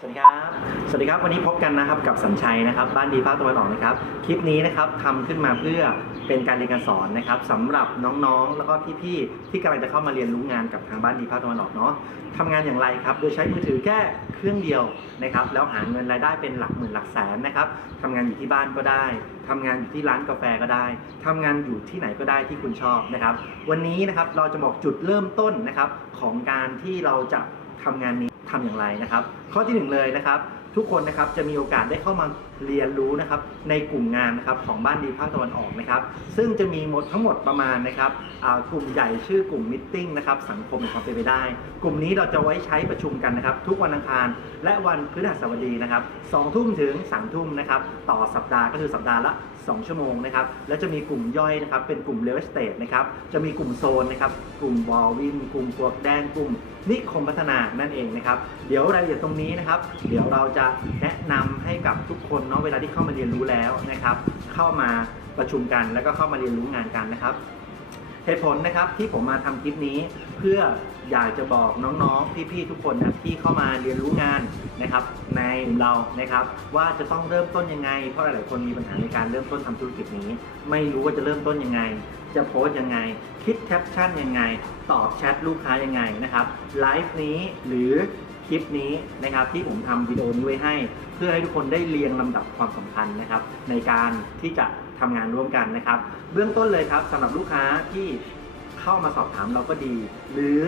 สวัสดีครับ สวัสดีครับ วันนี้พบกันนะครับกับสัญชัยนะครับ บ้านดีภาคตะวันออกนะครับ คลิปนี้นะครับทำขึ้นมาเพื่อเป็นการเรียนการสอนนะครับสำหรับน้องๆ แล้วก็พี่ๆ ที่กำลังจะเข้ามาเรียนรู้งานกับทางบ้านดีภาคตะวันออกเนาะทำงานอย่างไรครับ โดยใช้มือถือแค่เครื่องเดียวนะครับ แล้วหาเงินรายได้เป็นหลักหมื่นหลักแสนนะครับทำงานอยู่ที่บ้านก็ได้ทำงานอยู่ที่ร้านกาแฟก็ได้ทำงานอยู่ที่ไหนก็ได้ที่คุณชอบนะครับ วันนี้นะครับเราจะบอกจุดเริ่มต้นนะครับของการที่เราจะ ทำงานนี้ทำอย่างไรนะครับ ข้อที่หนึ่งเลยนะครับ ทุกคนนะครับจะมีโอกาสได้เข้ามาเรียนรู้นะครับในกลุ่มงานนะครับของบ้านดีภาคตะวันออกนะครับ ซึ่งจะมีหมดทั้งหมดประมาณนะครับกลุ่มใหญ่ชื่อกลุ่มมิทติ้งนะครับสังคมแห่งความเป็นไปได้ กลุ่มนี้เราจะไว้ใช้ประชุมกันนะครับ ทุกวันอังคารและวันพฤหัสบดีนะครับสองทุ่มถึงสามทุ่มนะครับ ต่อสัปดาห์ก็คือสัปดาห์ละ 2 ชั่วโมงนะครับ แล้วจะมีกลุ่มย่อยนะครับ เป็นกลุ่มเลเวสเตทนะครับ จะมีกลุ่มโซนนะครับ กลุ่มบอลวิน กลุ่มปลวกแดง กลุ่มนิคมพัฒนานั่นเองนะครับ เดี๋ยวรายละเอียดตรงนี้นะครับ เดี๋ยวเราจะแนะนำให้กับทุกคนเนาะ เวลาที่เข้ามาเรียนรู้แล้วนะครับ เข้ามาประชุมกัน แล้วก็เข้ามาเรียนรู้งานกันนะครับ เหตุผลนะครับที่ผมมาทำคลิปนี้เพื่อ อยากจะบอกน้องๆ พี่ๆ ทุกคนนะที่เข้ามาเรียนรู้งานนะครับ ในเรานะครับ ว่าจะต้องเริ่มต้นยังไง เพราะหลายๆคนมีปัญหาในการเริ่มต้นทำธุรกิจนี้ ไม่รู้ว่าจะเริ่มต้นยังไง จะโพสต์ยังไง คิดแคปชั่นยังไง ตอบแชทลูกค้ายังไงนะครับไลฟ์นี้หรือคลิปนี้นะครับที่ผมทำวิดีโอนี้ไว้ให้ เพื่อให้ทุกคนได้เรียงลำดับความสำคัญนะครับ ในการที่จะทำงานร่วมกันนะครับ เบื้องต้นเลยครับสำหรับลูกค้าที่ เข้ามาสอบถามเราก็ดี หรือ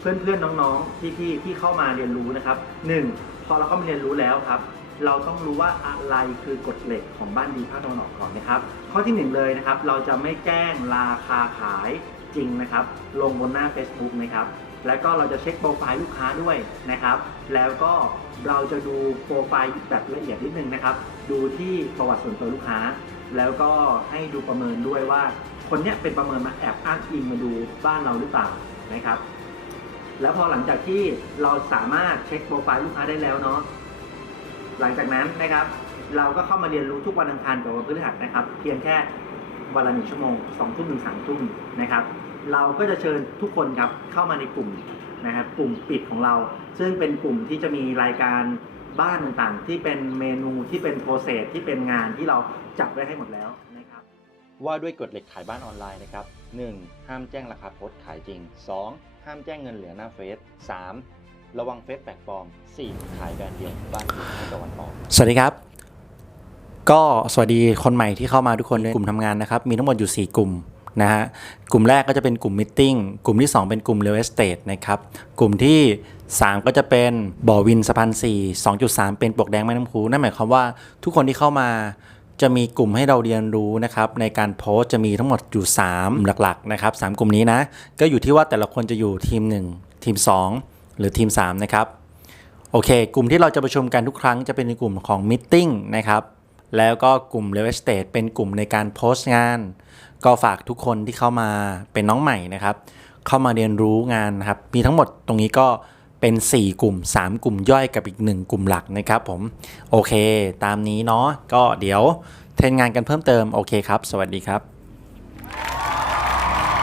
เพื่อนๆน้องๆพี่ๆที่เข้ามาเรียนรู้นะครับหนึ่งพอเราเข้ามาเรียนรู้แล้วครับ เราต้องรู้ว่าอะไรคือกฎเหล็กของบ้านดีภาคตะวันออกก่อนนะครับ ข้อที่หนึ่งเลยนะครับ เราจะไม่แจ้งราคาขายจริงนะครับ ลงบนหน้า Facebook นะครับแล้วก็เราจะเช็คโปรไฟล์ลูกค้าด้วยนะครับ แล้วก็เราจะดูโปรไฟล์แบบละเอียดนิดนึงนะครับ ดูที่ประวัติส่วนตัวลูกค้า แล้วก็ให้ดูประเมินด้วยว่า คนเนี้ยเป็นประเมินมาแอบอ้างอิงมาดูบ้านเราหรือเปล่านะครับ แล้วพอหลังจากที่เราสามารถเช็คโปรไฟล์ลูกค้าได้แล้วเนาะหลังจากนั้นนะครับ เราก็เข้ามาเรียนรู้ทุกวันอังคารกับวันพฤหัสนะครับ เพียงแค่วันละหนึ่งชั่วโมงสองทุ่มถึงสามทุ่มนะครับ เราก็จะเชิญทุกคนครับเข้ามาในกลุ่มนะครับกลุ่มปิดของเรา ซึ่งเป็นกลุ่มที่จะมีรายการบ้านต่างๆ ที่เป็นเมนูที่เป็นโปรเซสที่เป็นงานที่เราจัดไว้ให้หมดแล้ว ว่าด้วยกฎเหล็กขายบ้านออนไลน์นะครับ 1. ห้ามแจ้งราคาโพสต์ขายจริง 2. ห้ามแจ้งเงินเหลือหน้าเฟซ 3. ระวังเฟซแปลกปลอม 4. ขายแบรนด์เดียวบ้านคุณให้ตะวันออก สวัสดีครับ ก็สวัสดีคนใหม่ที่เข้ามาทุกคนในกลุ่มทำงานนะครับ มีทั้งหมดอยู่ 4 กลุ่มนะฮะ กลุ่มแรกก็จะเป็นกลุ่มมิทติ้งกลุ่มที่ 2 เป็นกลุ่มเ e ล e สเต e นะครับ กลุ่มที่ 3 ก็จะเป็นบ่อวินสะพาน4 2.3 เป็นปลวกแดงแม่น้ำคูนั่นหมายความว่าทุกคนที่เข้ามา จะมีกลุ่มให้เราเรียนรู้นะครับในการโพสจะมีทั้งหมดอยู่ 3 หลักๆนะครับ3กลุ่มนี้นะ ก็อยู่ที่ว่าแต่ละคนจะอยู่ทีม 1 ทีม 2 หรือทีม 3 นะครับโอเค กลุ่มที่เราจะประชุมกันทุกครั้งจะเป็นในกลุ่มของ Meeting นะครับแล้วก็กลุ่ม Real Estate เป็นกลุ่มในการโพสต์งาน ก็ฝากทุกคนที่เข้ามาเป็นน้องใหม่นะครับ เข้ามาเรียนรู้งานนะครับ มีทั้งหมดตรงนี้ก็ เป็น 4 กลุ่ม 3 กลุ่มย่อยกับอีก 1 กลุ่มหลักนะครับผม โอเค ตามนี้เนาะก็เดี๋ยวเทรนงานกันเพิ่มเติม โอเคครับ สวัสดีครับ